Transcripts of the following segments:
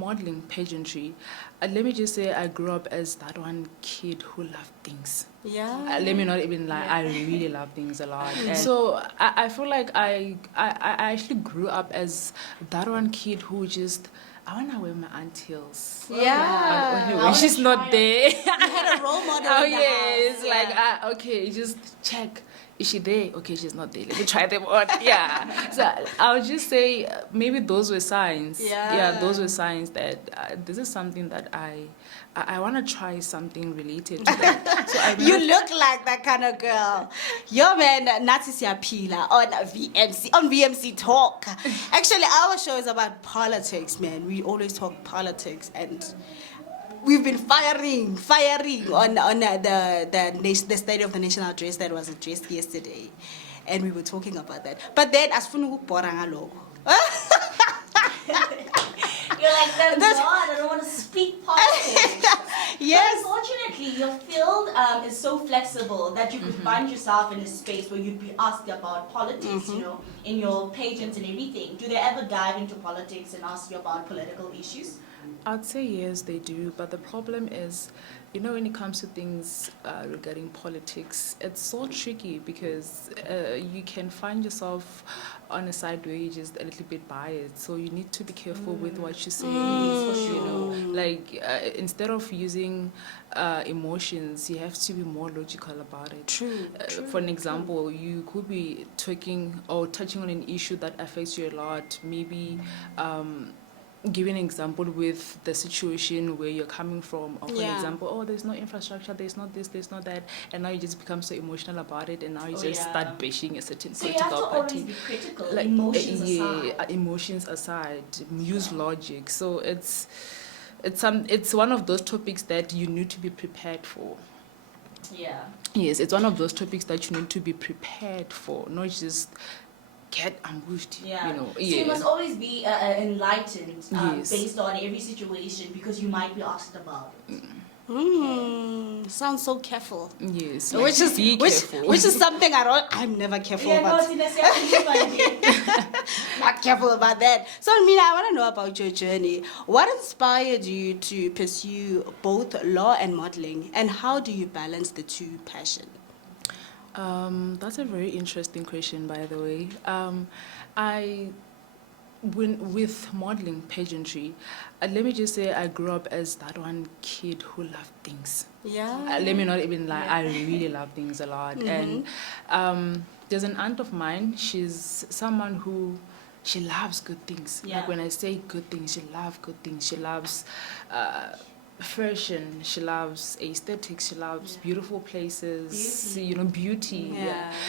modeling, pageantry, let me just say I grew up as that one kid who loved things. Yeah. Let me not even lie, I really love things a lot. And so I feel like I actually grew up as that one kid who just, I want to wear my aunt heels. Yeah. When she's not there. You had a role model Oh in the yes, house. like okay, just check. Is she there? Okay, she's not there. Let me try them on. Yeah. So I'll just say maybe those were signs. Yeah. Those were signs that this is something that I want to try something related to that. So I You look like that kind of girl. Yo, man, Nazi Siapila on VMC Talk. Actually, our show is about politics, man. We always talk politics, and we've been firing on the State of the Nation address that was addressed yesterday, and we were talking about that. But then, as fun You're like, that's God, I don't want to speak politics. Yes. But unfortunately, your field is so flexible that you could find yourself in a space where you'd be asked about politics, you know, in your pageants and everything. Do they ever dive into politics and ask you about political issues? I'd say yes, they do. But the problem is, you know, when it comes to things regarding politics, it's so tricky because you can find yourself on a side where you're just a little bit biased. So you need to be careful with what you say. You know, like instead of using emotions, you have to be more logical about it. True. For an example, you could be talking or touching on an issue that affects you a lot. Maybe give an example with the situation where you're coming from, or for example, oh, there's no infrastructure, there's not this, there's not that, and now you just become so emotional about it, and now you just start bashing a certain political party. So you have to party. always be critical, like, emotions aside. Emotions aside, use logic. So it's one of those topics that you need to be prepared for. Yeah. Yes, it's one of those topics that you need to be prepared for, not just get ambushed. Yeah. You know. So you must always be enlightened based on every situation, because you might be asked about it. Sounds so careful. Yes. Which is something I'm never careful about. Not careful about that. So Mina, I want to know about your journey. What inspired you to pursue both law and modeling, and how do you balance the two passions? That's a very interesting question, by the way. With modeling, pageantry, let me just say I grew up as that one kid who loved things. Yeah. Let me not even lie, I really love things a lot. And there's an aunt of mine, she's someone who, she loves good things. Yeah. Like when I say good things, she loves good things. She loves fashion, she loves aesthetics, she loves beautiful places, you know, beauty.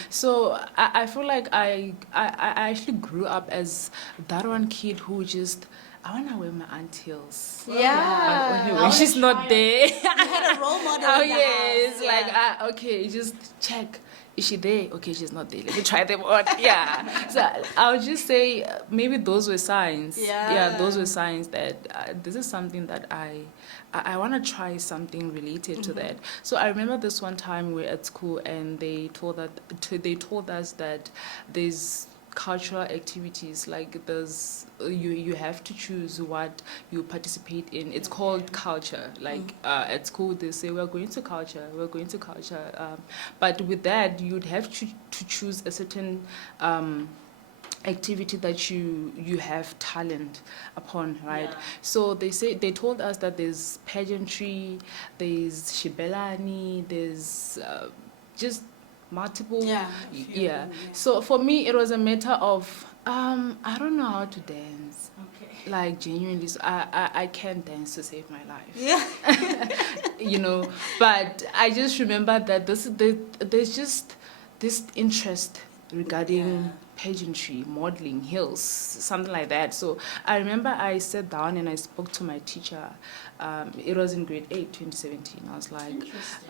So I feel like I actually grew up as that one kid who just, I want to wear my aunt heels. When she's not there. You had a role model Oh in the yes, house. like okay, just check. Is she there? Okay, she's not there. Let me try them on. So I'll just say maybe those were signs. Those were signs that this is something that I want to try something related to that. So I remember this one time we were at school and they told us that there's cultural activities, like there's you have to choose what you participate in. It's called culture. Like at school they say we're going to culture, but with that you'd have to choose a certain activity that you have talent upon, right? So they told us that there's pageantry, there's shibelani, there's just multiple. So for me it was a matter of I don't know how to dance. Like genuinely, so I can't dance to save my life. You know, but I just remember that there's just this interest regarding pageantry, modeling, heels, something like that. So I remember I sat down and I spoke to my teacher. It was in grade 8, 2017. I was like,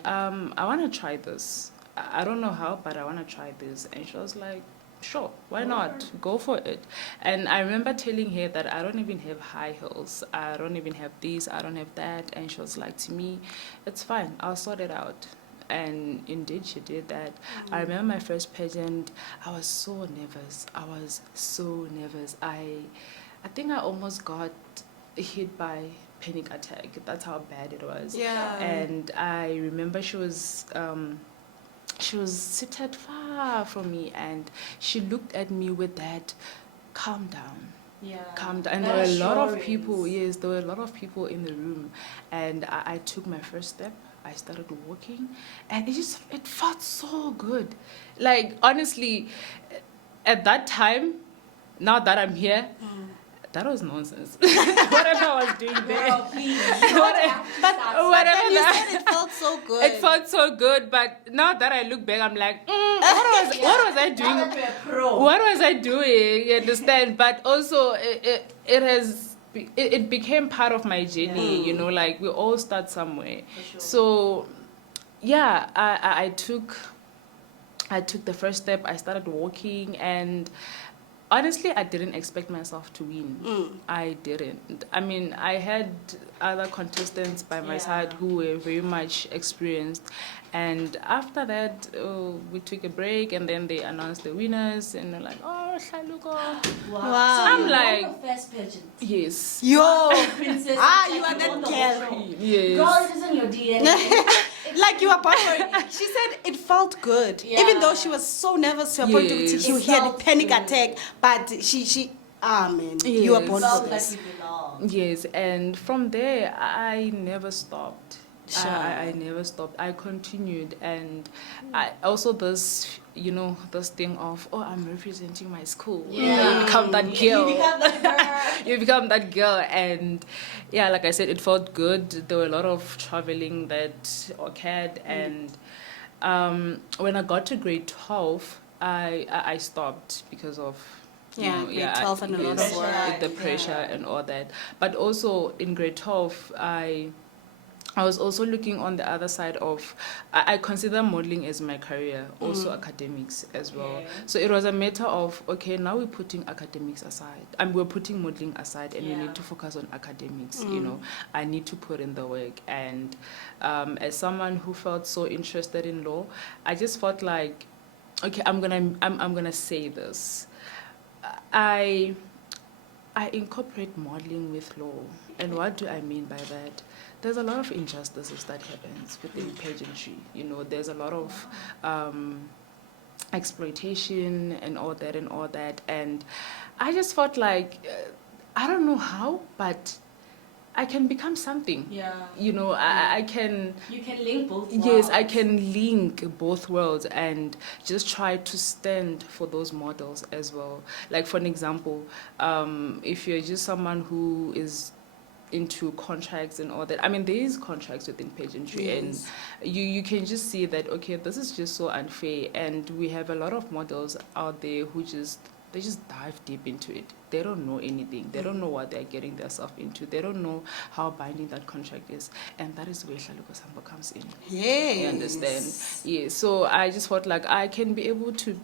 I want to try this. I don't know how, but I want to try this. And she was like, sure, why not? Go for it. And I remember telling her that I don't even have high heels. I don't even have this, I don't have that. And she was like, to me, it's fine, I'll sort it out. And indeed she did that. I remember my first pageant, I was so nervous. I think I almost got hit by panic attack. That's how bad it was. Yeah. And I remember she was seated far from me, and she looked at me with that, calm down. Yeah. Calm down. And there were a lot of people. Yes, there were a lot of people in the room, and I took my first step. I started walking, and it felt so good. Like, honestly, at that time, now that I'm here, that was nonsense. Whatever I was doing there. Girl, please. But you said it felt so good. It felt so good, but now that I look back, I'm like, what was I doing? Now that you're a pro. What was I doing? You understand? But also, it became part of my journey. You know, like, we all start somewhere. For sure. So, yeah, I took the first step. I started walking, and honestly, I didn't expect myself to win. I didn't. I mean, I had other contestants by my side who were very much experienced. And after that, we took a break, and then they announced the winners, and they're like, oh, Shaluko. Wow. Wow. So I'm you like- won the first pageant. Yes. Yo. Princess. You like are you that won the girl. whole show. Yes. Girl, it is in your DNA. Like you were born for it. She said it felt good. Yeah. Even though she was so nervous to a point Yes. she It had a felt panic good. attack. But man, you were Yes. born Felt for like this. you belonged. Yes, and from there, I never stopped. Sure. I never stopped. I continued, and I also this thing of, oh, I'm representing my school. Yeah. You become that girl. You become that girl. You become that girl, and yeah, like I said, it felt good. There were a lot of traveling that occurred, and when I got to grade 12, I stopped because of Grade 12 and a lot of yes, work. the pressure and all that. But also in grade 12, I was also looking on the other side of, I consider modeling as my career, also academics as well. Okay. So it was a matter of, okay, now we're putting academics aside. We're putting modeling aside, and we need to focus on academics. You know, I need to put in the work. And as someone who felt so interested in law, I just felt like, okay, I'm gonna say this. I incorporate modeling with law. And what do I mean by that? There's a lot of injustices that happens within pageantry. You know, there's a lot of exploitation and all that. And I just felt like, I don't know how, but I can become something. Yeah. You know, I can... You can link both worlds. Yes, I can link both worlds and just try to stand for those models as well. Like, for an example, if you're just someone who is into contracts and all that. I mean, there is contracts within pageantry, Yes. and you can just see that, okay, this is just so unfair. And we have a lot of models out there who they just dive deep into it. They don't know anything. They don't know what they're getting themselves into. They don't know how binding that contract is. And that is where Luxe Sambo comes in. Yes. You understand? Yeah. So I just felt like I can be able to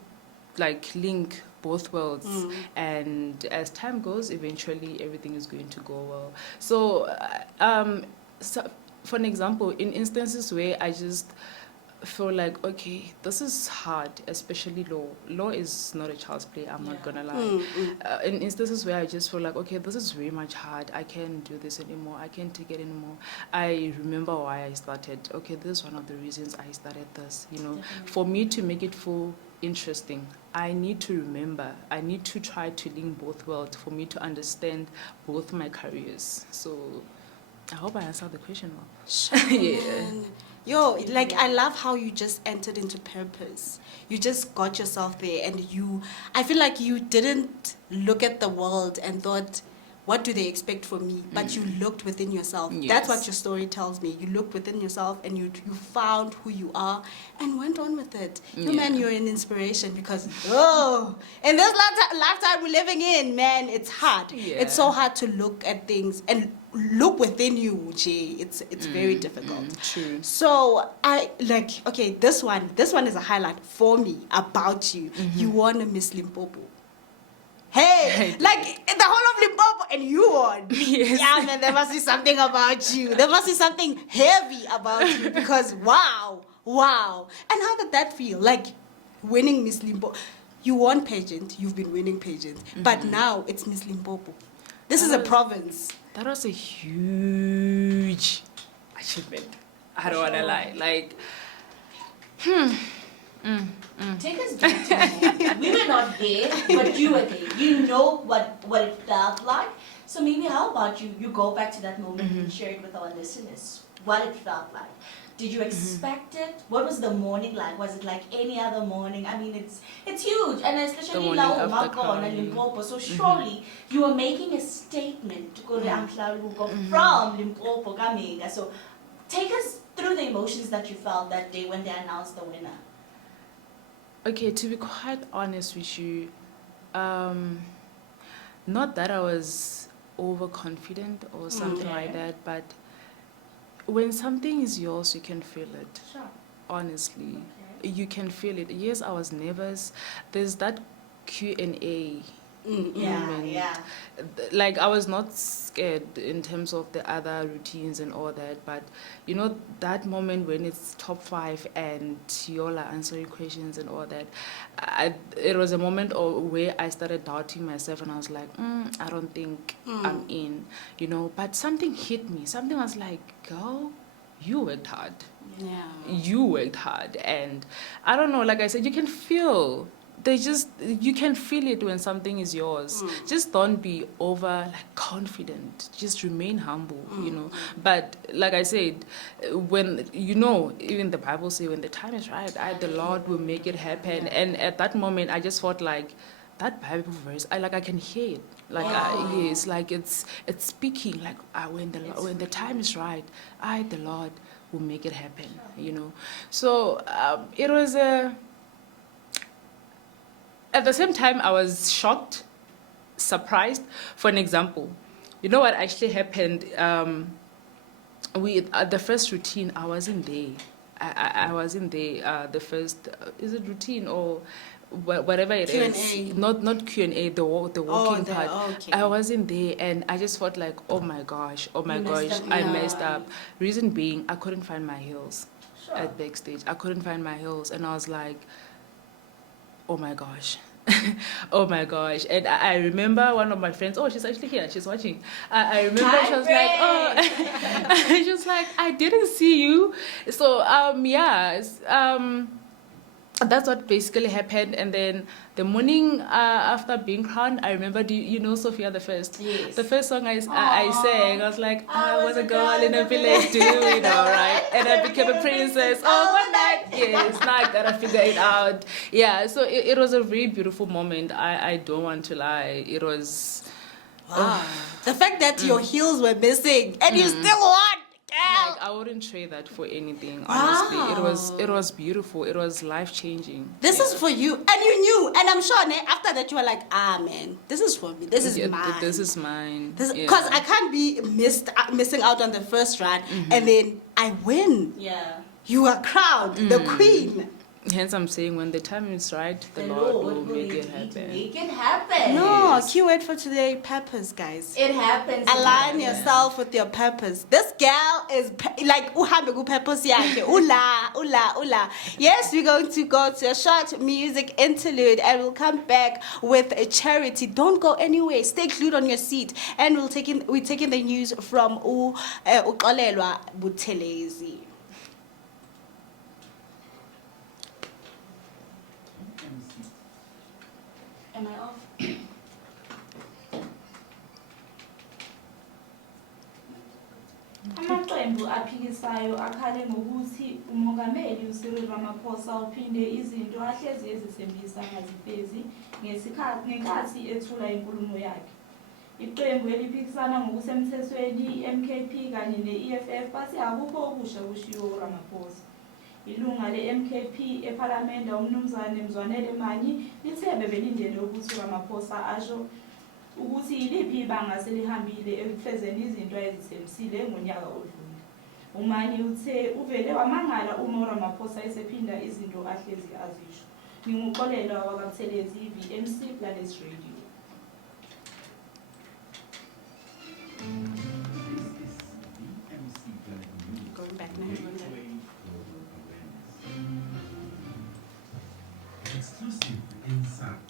link both worlds, and as time goes, eventually everything is going to go well. So, so for an example, in instances where I just feel like, okay, this is hard, especially law. Law is not a child's play, I'm not gonna lie. In instances where I just feel like, okay, this is very much hard, I can't do this anymore, I can't take it anymore. I remember why I started. Okay, this is one of the reasons I started this, you know. Definitely. For me to make it full interesting, I need to remember, I need to try to link both worlds for me to understand both my careers. So I hope I answered the question well. Sure. Yeah. Yo, like, I love how you just entered into purpose. You just got yourself there, and I feel like you didn't look at the world and thought, what do they expect from me? But you looked within yourself. Yes. That's what your story tells me. You looked within yourself, and you found who you are and went on with it. You, man, you're an inspiration, because, in this lifetime we're living in, man, it's hard. Yeah. It's so hard to look at things and look within you, Jay. It's very difficult. True. So I okay, this one is a highlight for me about you. You won a Miss Limpopo. Hey, like the whole of Limpopo, and you won. Yes. Yeah, man, there must be something about you. There must be something heavy about you, because wow. And how did that feel? Like winning Miss Limpopo. You won pageant, you've been winning pageant, but now it's Miss Limpopo. This is a province. that was a huge achievement. I don't want to lie. Like, Take us back to the moment. We were not there, but you were there. You know what it felt like. So maybe how about you go back to that moment and share it with our listeners, what it felt like. Did you expect it? What was the morning like? Was it like any other morning? I mean, it's huge, and especially morning of the Limpopo, crowning. so surely you are making a statement to go from Limpopo, Kamega. So take us through the emotions that you felt that day when they announced the winner. Okay, to be quite honest with you, not that I was overconfident or something like that, but when something is yours, you can feel it. Sure. Honestly, you can feel it. Yes, I was nervous. There's that Q&A. Yeah. Like, I was not scared in terms of the other routines and all that, but you know, that moment when it's top 5 and you all are answering questions and all that, it was a moment where I started doubting myself, and I was like, I don't think I'm in, you know. But something hit me. Something was like, girl, you worked hard. Yeah. You worked hard, and I don't know, like I said, you can feel you can feel it when something is yours. Just don't be over like confident, just remain humble, you know. But like I said, when you know, even the Bible says when the time is right, the Lord will make it happen. And at that moment I just felt like that Bible verse, I can hear it, like yes, like it's speaking, like when the time is right, the Lord will make it happen, you know. So it was at the same time, I was shocked, surprised. For an example, you know what actually happened? The first routine, I wasn't there. I wasn't there. The first, is it routine or whatever it Q&A. is? Not Q&A. The walking part. Okay. I wasn't there, and I just felt like, oh my gosh, I messed up. Reason being, I couldn't find my heels at backstage. I couldn't find my heels, and I was like, oh my gosh. Oh my gosh. And I remember one of my friends, she's actually here, she's watching. I remember she was like, she was like, I didn't see you. So that's what basically happened. And then the morning after being crowned, I remember, you know Sophia the First? Yes. The first song I sang, I was like, I was a girl in a village doing all right, and I became a princess overnight. Yes, now I gotta figure it out. Yeah, so it was a really beautiful moment. I don't want to lie. It was... Wow. The fact that your heels were missing and you still won. Like, I wouldn't trade that for anything, honestly. It was beautiful. It was life-changing. This is for you, and you knew, and I'm sure after that you were like, man, this is for me. This is mine. This is mine. Because I can't be missing out on the first round, and then I win. Yeah. You are crowned the queen. Hence, I'm saying when the time is right, the Lord will make it happen. Make it happen. No, keyword for today: purpose, guys. It happens. Align yourself with your purpose. This girl is like uhambe ku purpose yakhe. Ula. Yes, we're going to go to a short music interlude, and we'll come back with a charity. Don't go anywhere. Stay glued on your seat, and we're taking the news from Uxolelwa Buthelezi. Am I off? Amaqembu aphikisayo akhale ngokuthi umongameli uCyril Ramaphosa uphinde izinto ahlezi ezisembisa ngazifezi ngenkathi ethula inkulumo yakhe. Iqembu eliphikisana ngokusemthethweni iMKP kanye neEFF bathi akukho okusha kushiwo uRamaphosa. Ilunga leMKP ePhalamende umnumzane Mzwanele Manyi lithe belindele ukuthi uRamaphosa asho ukuthi iliphi ibanga selihambile ekufezeni izinto ezisembisile ngonyaka odlule. Umanyi uthe uvele wamangala uma uRamaphosa esephinda izinto ahlezi azisho. Nginguxolelwa wakabuthelezi VMC Planet Radio. Going back now. Exclusive inside.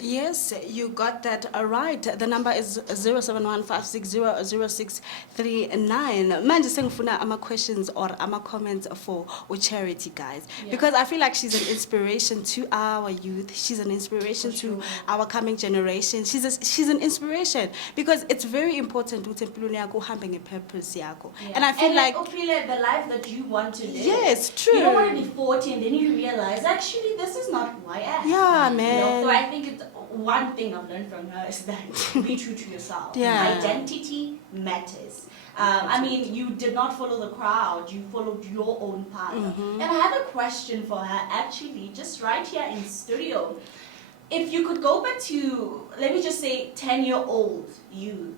Yes, you got that right. The number is 0715600639. Manje sengifuna ama questions or ama comments for Charity, guys, Yeah. because I feel like she's an inspiration to our youth. She's an inspiration For to sure. our coming generation. She's an inspiration because it's very important ukuthi empilweni yakho uhambe ngepurpose yakho. Yeah. And I feel like Uphile the life that you want to live. yes, true. You don't want to be 40 and then you realize actually this is not who I am. Yeah, You know, man. so I think it's one thing I've learned from her is that be true to yourself. Yeah. Identity matters. I mean, you did not follow the crowd. You followed your own path. Mhm. And I have a question for her, actually, just right here in studio. If you could go back to, let me just say, 10-year-old you,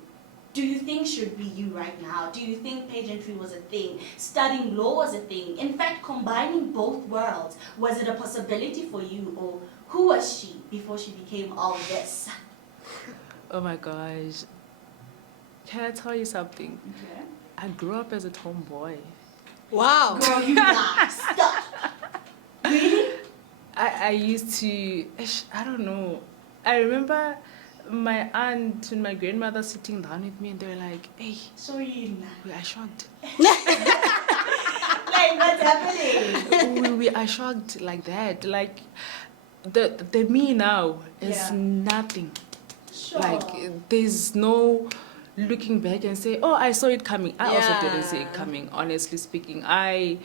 do you think should be you right now? Do you think pageantry was a thing? Studying law was a thing? In fact, combining both worlds, was it a possibility for you? Or who was she before she became all this? Oh my gosh. Can I tell you something? Okay. I grew up as a tomboy. Wow. Girl, you lie. Stop. Really? I used to, I don't know. I remember my aunt and my grandmother sitting down with me and they were like, hey, Sorry. we are shocked. Like, what's happening? we are shocked like that. Like, the me now is Yeah. nothing. Sure. Like, there's no looking back and say, oh, I saw it coming. I also didn't see it Yeah. coming, honestly speaking. I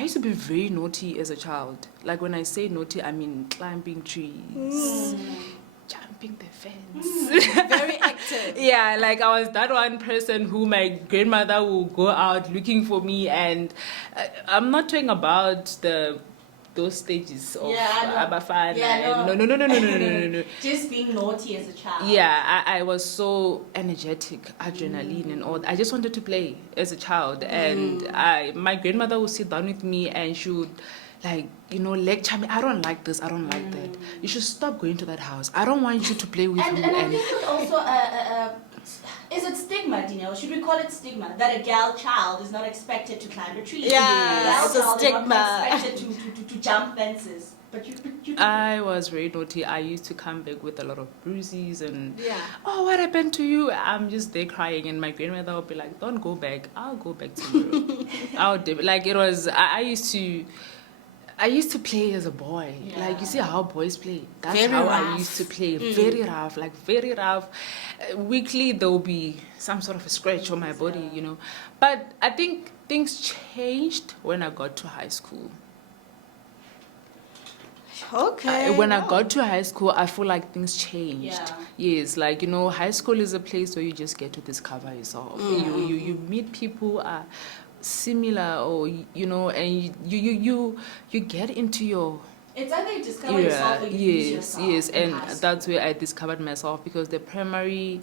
used to be very naughty as a child. Like, when I say naughty, I mean climbing trees, jumping the fence. Very active. Yeah, like I was that one person who my grandmother would go out looking for me, and I'm not talking about those stages of Abafana. Yeah, no. No. Just being naughty as a child. Yeah, I was so energetic, adrenaline and all. I just wanted to play as a child, and my grandmother would sit down with me and she would, like, lecture me. I don't like this. I don't like that. You should stop going to that house. I don't want you to play with And me. I think it's also is it stigma, Dino? Should we call it stigma that a gal child is not expected to climb a tree? Yeah, Gal it's a child is stigma. not expected to jump fences. But you I was very naughty. I used to come back with a lot of bruises and, Yeah. oh, what happened to you? I'm just there crying, and my grandmother would be like, don't go back. I'll go back tomorrow. Like, it was, I used to play as a boy. Yeah. Like, you see how boys play. That's Very how I rough. used to play. Very rough, like very rough. Weekly, there will be some sort of a scratch on my body, But I think things changed when I got to high school. Okay. When I got to high school, I feel like things changed. Yeah. Yes, like, high school is a place where you just get to discover yourself. You meet people who are similar, or and you get into your it's either you discover yourself or you lose yourself. yes, in and high school. that's where I discovered myself, because the primary,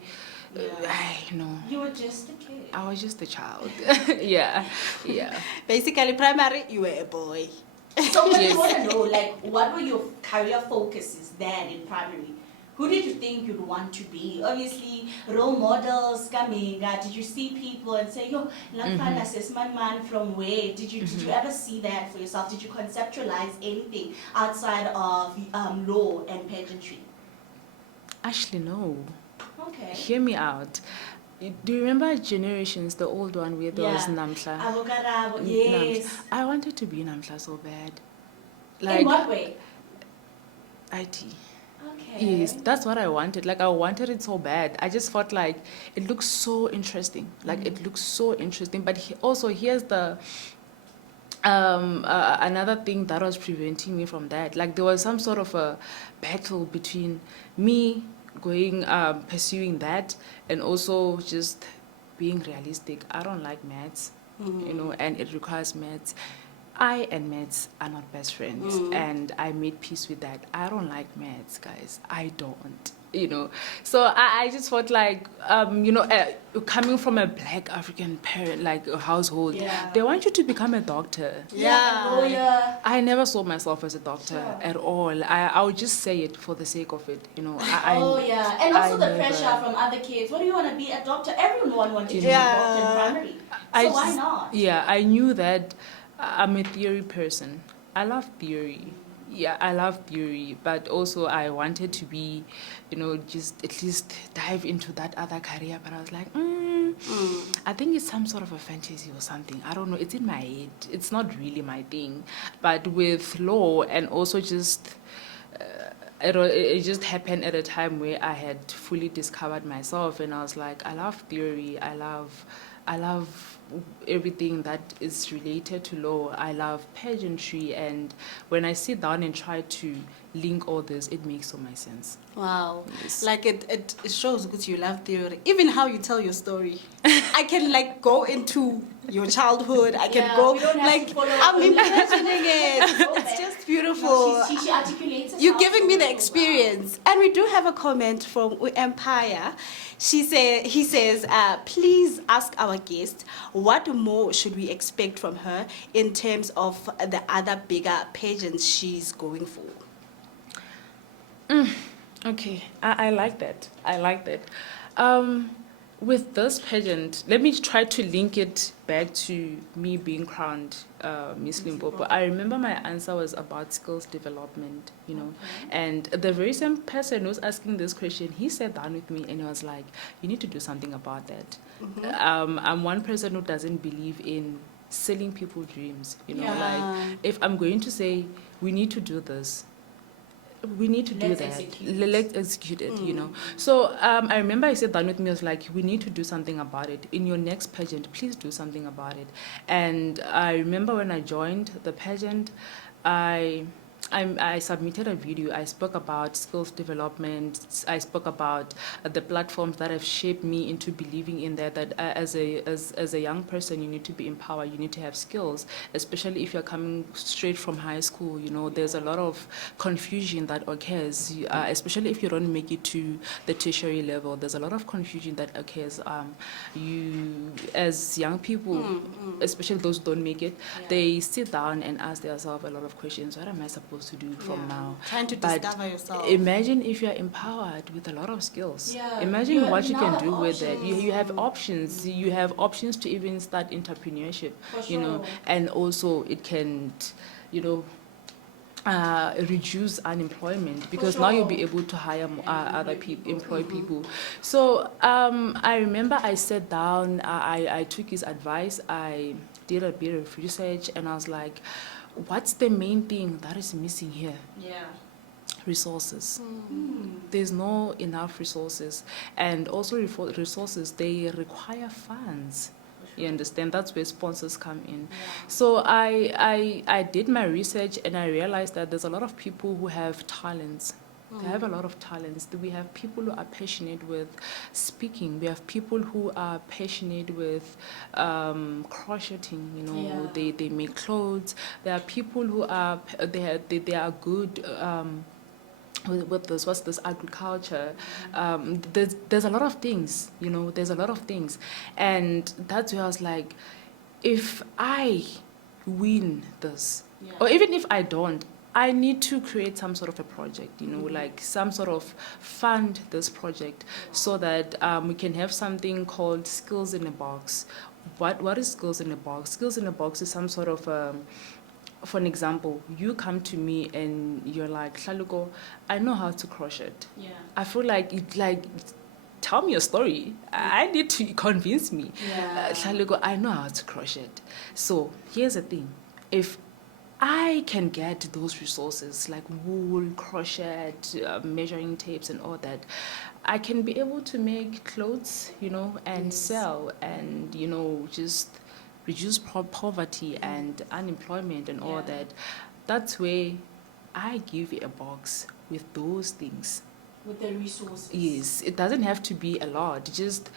Yeah. You were just a kid. I was just a child. yeah. Basically, primary, you were a boy. So but Yes. you want to know, like, what were your career focuses then in primary? Who did you think you'd want to be? Obviously, role models coming. Did you see people and say, yo, Lafana says, man from where? Did you ever see that for yourself? Did you conceptualize anything outside of law and pageantry? Actually, no. Okay. Hear me out. Do you remember Generations, the old one where there was Yeah. Namhla? Avocado, Nams. yes. I wanted to be Namhla so bad. In what way? IT. Okay. Yes, that's what I wanted. Like, I wanted it so bad. I just felt like it looks so interesting. Like, it looks so interesting. But also, here's the another thing that was preventing me from that. Like, there was some sort of a battle between me going pursuing that and also just being realistic. I don't like maths, and it requires maths. I and maths are not best friends, and I made peace with that. I don't like maths, guys. I don't, So I just felt like, coming from a Black African parent, like a household, Yeah. they want you to become a doctor. Yeah. a lawyer. I never saw myself as a doctor Sure. at all. I would just say it for the sake of it, And also the pressure from other kids. What do you want to be? A doctor? Everyone wanted to be a doctor in primary. So why not? Yeah, I knew that I'm a theory person. I love theory. Yeah, I love theory, but also I wanted to be, just at least dive into that other career. But I was like, I think it's some sort of a fantasy or something. I don't know. It's in my head. It's not really my thing. But with law and also just, it just happened at a time where I had fully discovered myself, and I was like, I love theory. I love everything that is related to law. I love pageantry, and when I sit down and try to link all this, it makes so much sense. Wow. Yes. Like it shows that you love theory. Even how you tell your story. I can like go into your childhood. I can go we don't have like to follow I'm up. imagining it. Go It's back. just beautiful. No, she articulates herself You're giving me so the well. experience. And we do have a comment from Empire. He says, please ask our guest what more should we expect from her in terms of the other bigger pageants she's going for. Okay, I like that. I like that. With this pageant, let me try to link it back to me being crowned Miss Limpopo. I remember my answer was about skills development, and the very same person who was asking this question, he sat down with me and he was like, you need to do something about that. I'm one person who doesn't believe in selling people dreams, like if I'm going to say, we need to do this, we need to do Let's that. execute. Let's execute it, So I remember he sat down with me, I was like, we need to do something about it. In your next pageant, please do something about it. And I remember when I joined the pageant, I submitted a video. I spoke about skills development. I spoke about the platforms that have shaped me into believing in that as a young person, you need to be empowered. You need to have skills, especially if you're coming straight from high school. There's a lot of confusion that occurs, especially if you don't make it to the tertiary level. There's a lot of confusion that occurs. You, as young people, especially those who don't make it, they sit down and ask themselves a lot of questions. What am I supposed to do from now? Trying to But discover yourself. imagine if you're empowered with a lot of skills. Yeah. Imagine You what you now can have do with it. options. You have options. You have options to even start entrepreneurship. For sure. And also it can, reduce unemployment, because now you'll be able to hire other people, employ people. So I remember I sat down, I took his advice, I did a bit of research, and I was like, what's the main thing that is missing here? Yeah. Resources. There's no enough resources, and also resources, they require funds. You understand? That's where sponsors come in. So I did my research, and I realized that there's a lot of people who have talents. They have a lot of talents. We have people who are passionate with speaking. We have people who are passionate with crocheting. They make clothes. There are people who are they are good. With this, what's this, agriculture, there's a lot of things, there's a lot of things, and that's where I was like, if I win this, or even if I don't, I need to create some sort of a project, like some sort of fund this project, so that we can have something called Skills in a Box. What is Skills in a Box? Skills in a Box is some sort of for an example, you come to me and you're like, Hlaluko, I know how to crochet. Yeah. I feel like tell me your story. I need to convince me. Yeah. Hlaluko, I know how to crochet. So here's the thing. If I can get those resources like wool, crochet, measuring tapes and all that, I can be able to make clothes, and sell, and, just reduce poverty and unemployment and all that. That's where I give you a box with those things. With the resources. Yes, it doesn't have to be a lot. Just,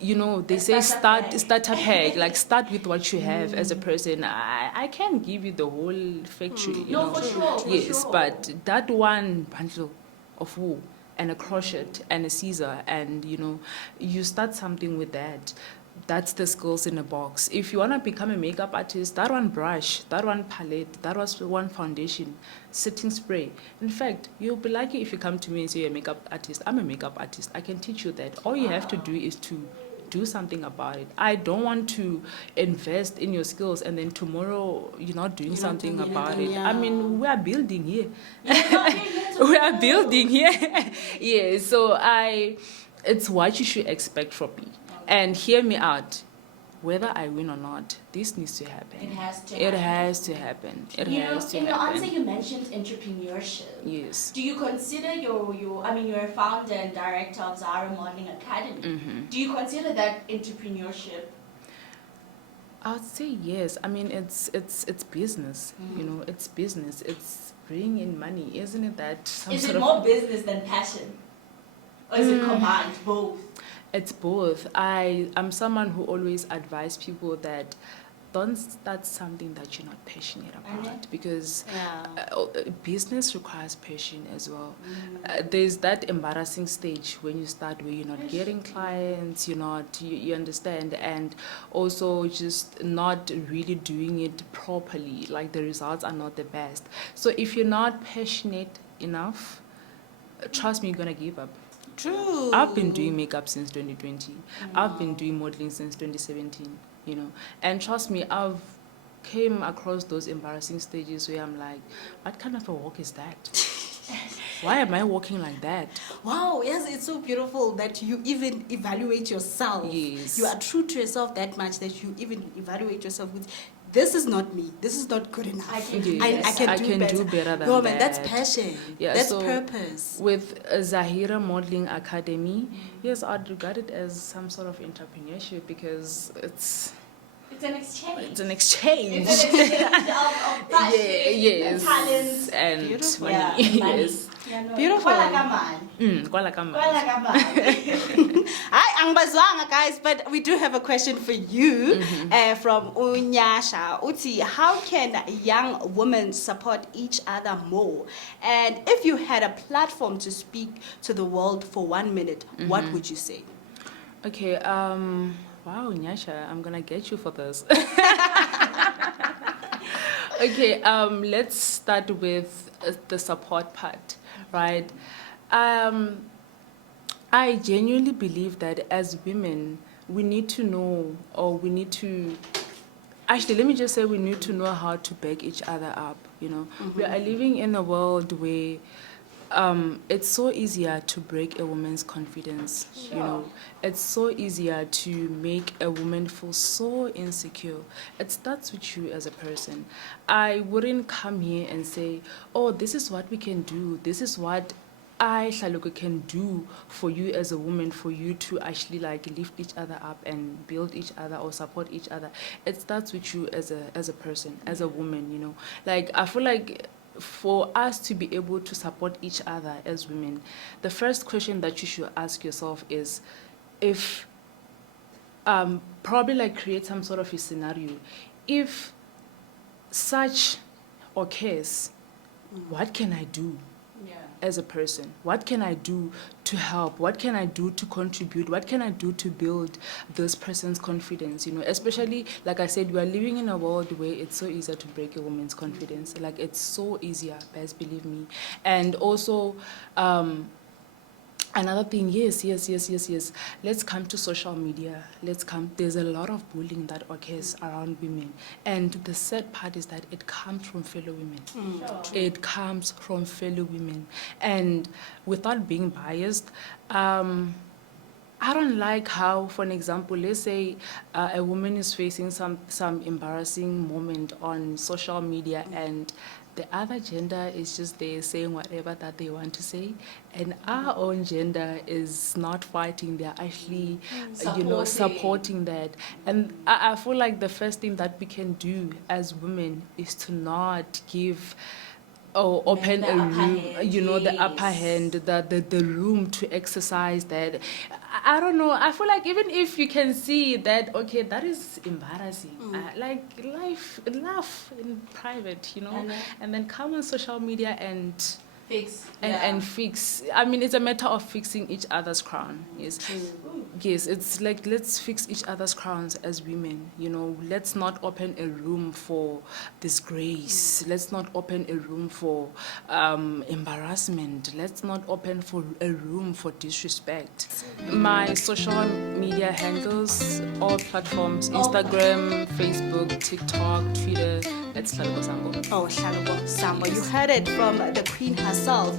they say start a pack. Like, start with what you have as a person. I can't give you the whole factory. No, for sure. Yes, but that one bundle of wool and a crochet and a scissor, and you start something with that. That's the skills in a box. If you want to become a makeup artist, that one brush, that one palette, that was one foundation, setting spray. In fact, you'll be lucky if you come to me and say you're a makeup artist. I'm a makeup artist. I can teach you that. All you have to do is to do something about it. I don't want to invest in your skills and then tomorrow you're not doing You're not something doing about anything, it. yeah. I mean, we are building here. Yeah, We are building here. Yeah, so it's what you should expect from me. And hear me out. Whether I win or not, this needs to happen. It has to It happen. has to happen. It You know, has to in your answer, happen. you mentioned entrepreneurship. Yes. Do you consider you're a founder and director of Zara Modeling Academy. Mm-hmm. Do you consider that entrepreneurship? I would say yes. I mean, it's business. You know, it's business. It's bringing in money, isn't it? That some Is sort it of more business than passion? Or is it combined, both? It's both. I'm someone who always advise people that don't start something that you're not passionate about, because business requires passion as well. There's that embarrassing stage when you start where you're not getting clients, you understand, and also just not really doing it properly, like the results are not the best. So if you're not passionate enough, trust me, you're gonna give up. True. I've been doing makeup since 2020. I've been doing modeling since 2017, and trust me, I've came across those embarrassing stages where I'm like, what kind of a walk is that? Why am I walking like that? Wow, yes, it's so beautiful that you even evaluate yourself. Yes. You are true to yourself that much that you even evaluate yourself with, this is not me. This is not good enough. I can do Yes, this. I can do better. than No, that. man, that's passion. Yeah, that's so purpose. With Zahira Modeling Academy, yes, I'd regard it as some sort of entrepreneurship, because it's an exchange. It's an exchange. It's an exchange of passion, yes, talent, and Beautiful. money. Yeah, and money. Yes. Yeah, no, Beautiful. Kwala kama. Hi, Angbazwanga, guys, but we do have a question for you from Unyasha. Uti, how can young women support each other more? And if you had a platform to speak to the world for 1 minute, what would you say? Okay, wow, Nyasha, I'm gonna get you for this. Okay, let's start with the support part, right? I genuinely believe that as women, we need to know, or we need to, actually, let me just say, we need to know how to back each other up, We are living in a world where it's so easier to break a woman's confidence, It's so easier to make a woman feel so insecure. It starts with you as a person. I wouldn't come here and say, oh, this is what we can do. This is what I, Hlaluka, can do for you as a woman, for you to actually lift each other up and build each other or support each other. It starts with you as a person, as a woman, I feel like for us to be able to support each other as women, the first question that you should ask yourself is, if probably create some sort of a scenario, if such occurs, what can I do as a person? What can I do to help? What can I do to contribute? What can I do to build this person's confidence? Especially, like I said, we are living in a world where it's so easier to break a woman's confidence. It's so easier, best believe me. And also, another thing, yes. Let's come to social media. There's a lot of bullying that occurs around women. And the sad part is that it comes from fellow women. Sure. It comes from fellow women. And without being biased, I don't like how, for an example, let's say a woman is facing some embarrassing moment on social media, and the other gender is just there saying whatever that they want to say, and our own gender is not fighting. They're actually, supporting that. And I feel like the first thing that we can do as women is to not give or open a room, the upper hand, the room to exercise that. I don't know. I feel like even if you can see that, okay, that is embarrassing. Laugh in private, and then come on social media and Fix. and fix. I mean, it's a matter of fixing each other's crown. Yes. Yes, it's like let's fix each other's crowns as women. Let's not open a room for disgrace. Let's not open a room for embarrassment. Let's not open for a room for disrespect. My social media handles, all platforms: Instagram, Facebook, TikTok, Twitter. That's Hlalobo Sambo. Oh, Hlalobo Sambo. You heard it from the queen herself.